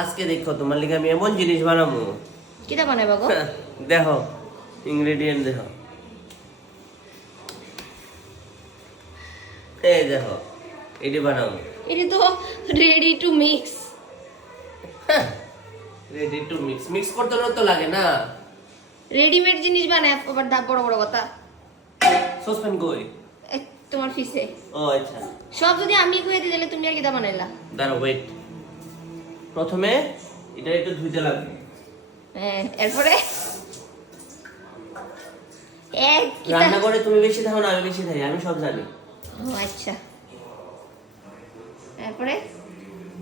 আজকে দেখো তোমার লিগে আমি এমন জিনিস বানাবো। কিটা বানাইবা গো? দেখো ইনগ্রেডিয়েন্ট দেখো, এই দেখো এটি বানাবো। এটা তো ready to mix. Ready to mix, mix করতে তো লাগে না। রেডিমেড জিনিস বানায় আবার দাম বড় বড় কথা। সসপ্যান কই? এই তোমার ফিসে ও আচ্ছা, সব যদি আমি কইতে দিলে তুমি আর কিটা বানাইলা? দাঁড়াও ওয়েট, প্রথমে এটা একটু ধুইতে লাগবে। হ্যাঁ, এরপরে এক কিটা। রান্না করে তুমি বেশি দাও না আমি বেশি খাই, আমি সব জানি। ও আচ্ছা, এরপরে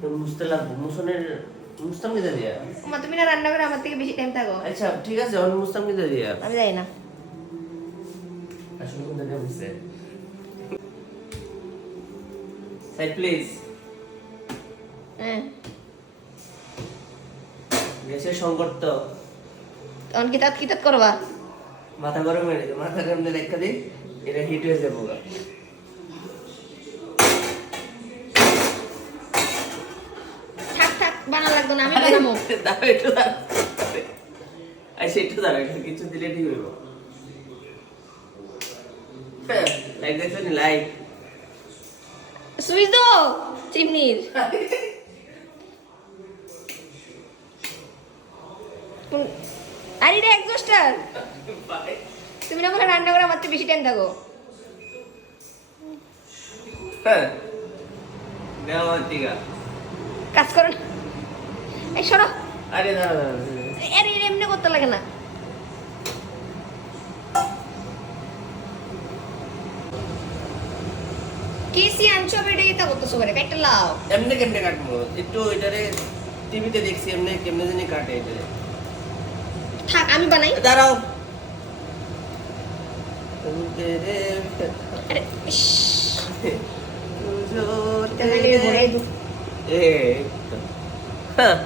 তো মুছতে লাগবো, মুছতাম কিটা দিয়া? মা তুমি না রান্না করে আমার থেকে বেশি টাইম থাকো। আচ্ছা ঠিক আছে, অন্য মুছতাম কিটা দিয়া? আমি জানি না। আসলে কোন জায়গায় মুছছে? Side please. হ্যাঁ, গ্যাসের সংকট তো, তখন কিতাব করবা? মাথা গরম হয়ে গেছে, মাথা গরম দিয়ে দেখা দিই, এটা হিট হয়ে যাবো গা। থাক থাক, বানা লাগতো না, আমি বানাবো। দাঁড়াও একটু দাঁড়াও, আচ্ছা একটু দাঁড়াও, একটু কিছু দিলে ঠিক হইব। হ্যাঁ, লাইট দেখছো নি? লাইট সুইচ দাও চিমনির। আরে এটা এক্সস্টার। তুমি না বলে রান্না করে আমার থেকে বেশি টাইম থাকো। হ্যাঁ দেওয়া ঠিক আছে। কাজ করো না, এই সরো। আরে দাঁড়া দাঁড়া, আরে এটা এমনি করতে লাগে না। কেসি আনছো বেটে এটা করতেছো করে কাটতে লাও। এমনি কেমনে কাটবো? একটু এটারে টিভিতে দেখছি এমনি কেমনে জানি কাটে এটা। থাক আমি বানাই। দাঁড়াও, আরে ইস, হ্যাঁ,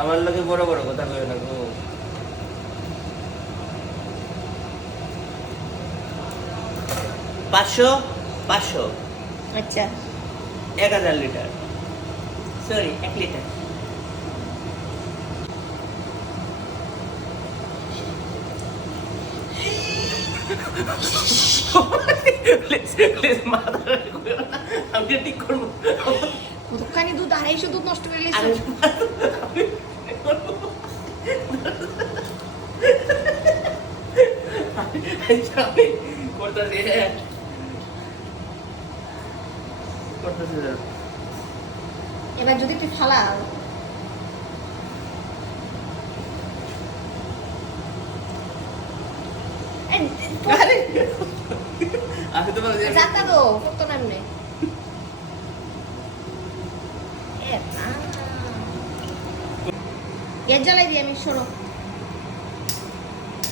আমার লোকে বড় বড় কথা কই না গো। 500 আচ্ছা 1000 লিটার, সরি 1 লিটার। প্লিজ মাথা কইও না, আমি ঠিক করবো। কতখানি দুধ, 250 দুধ নষ্ট করে আরে, লেছো। আচ্ছা, আমি করতেছি, করতেছি। এবার যদি একটু ফালা আরে, আমি তো বলছি যাতা দো কত নামনে গ্যাস জ্বালাই দিই আমি, শোনো।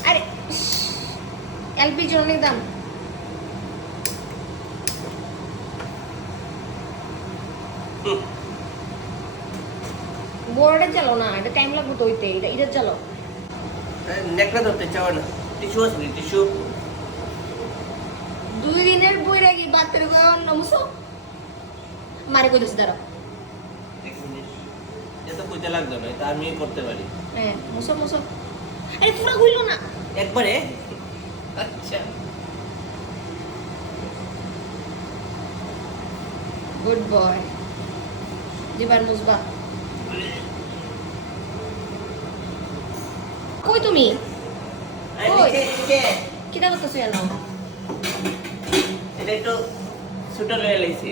আরে এলপিজি অনেক দাম। বড়টা চালো না, এটা টাইম লাগবে তো হইতে। এটা চালো। নেকড়া ধরতে চাও না? টিস্যু আছে টিস্যু? 2 দিনের বই রাখি বাতের অন্য মুসো মারে কইতেছি দাঁড়াও। এক মিনিট, এত কইতে লাগবে না, এটা আমি করতে পারি। হ্যাঁ মুসো মুসো। আরে পুরো হইলো না একবারে? আচ্ছা গুড বয়। দিবার মুসবা কই তুমি? আরে ওই। নিচে কিটা করতেছো জানো? এটা একটু ছোট লয়ে লাইছি,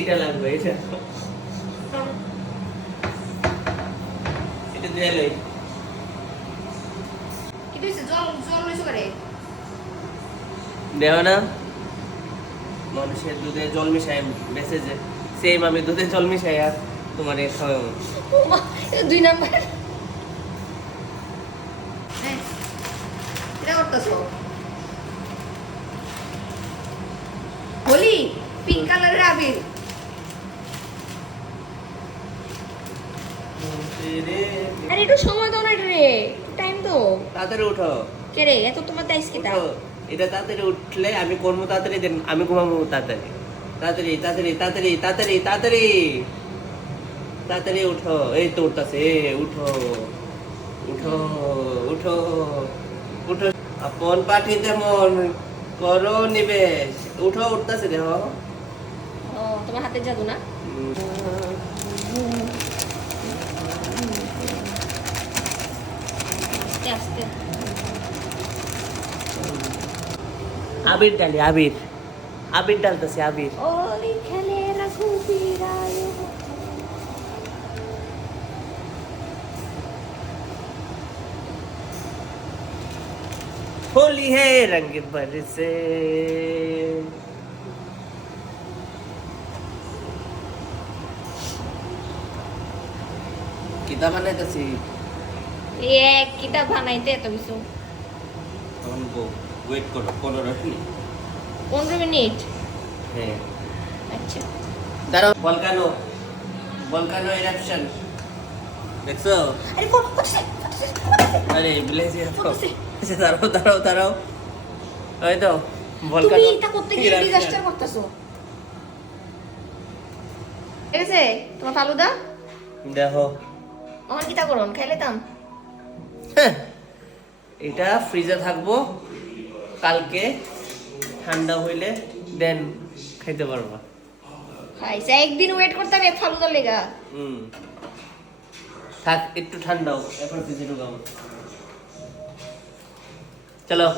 এটা লাগবে, এটা এটা দিয়ে লই। কি হইছে? জল জল লইছো করে? দেও না, মানুষের দুধে জল মিশাই বেঁচে যে, সেম আমি দুধে জল মিশাই আর তোমার এ খাওয়াবো। ও মা, এটা 2 নাম্বার। হ্যাঁ কিটা করতেছো? হোলি পিঙ্ক কালারের আবির। আরে একটু সময় দাও না রে, টাইম দাও। তাড়াতাড়ি উঠো। কে রে এত তোমার তাইস কি তা? উঠো। এটা তাড়াতাড়ি উঠলে আমি করবো তাড়াতাড়ি, দেন আমি ঘুমাবো তাড়াতাড়ি। তাড়াতাড়ি তাড়াতাড়ি তাড়াতাড়ি তাড়াতাড়ি তাড়াতাড়ি। তাড়াতাড়ি উঠো, এই তো উঠতাছে, উঠো উঠো উঠো উঠো, আপন পাঠিতে মন করো নিবেশ, উঠো, উঠতাছে দেখো। ও তোমার হাতের জাদু না? আস্তে আস্তে। আবির ডালি, আবির আবির ডালতেছে, আবির। ওলি খেলে রঘুবীরায়। होली है रंग बरसे, কিতা বানাইতাছি? এই এক কিতাব বানাইতে এত কিছু। তখন ওয়েট করো 15 মিনিট। 15 মিনিট? হ্যাঁ, আচ্ছা। দাঁড়াও। ভলকানো, ভলকানো এরাপশন দেখছো? আরে করতেছে। আরে ব্লেজে তো। করতেছে। আচ্ছা দাঁড়াও দাঁড়াও দাঁড়াও, ওই তো তুমি ভলকানো। এটা করতে গিয়ে ডিজাস্টার করতেছো। ঠিক আছে তোমার ফালুদা? দেখো, আমার কিতা করুন খাইলেতাম। হ্যাঁ, এটা ফ্রিজে থাকবো, কালকে ঠান্ডা হইলে দেন খাইতে পারবা। খাইছে একদিন ওয়েট করতাম এক ফালুদার লেগা। থাক একটু ঠান্ডাও, এখন ফ্রিজে ঢুকাবো। চলো।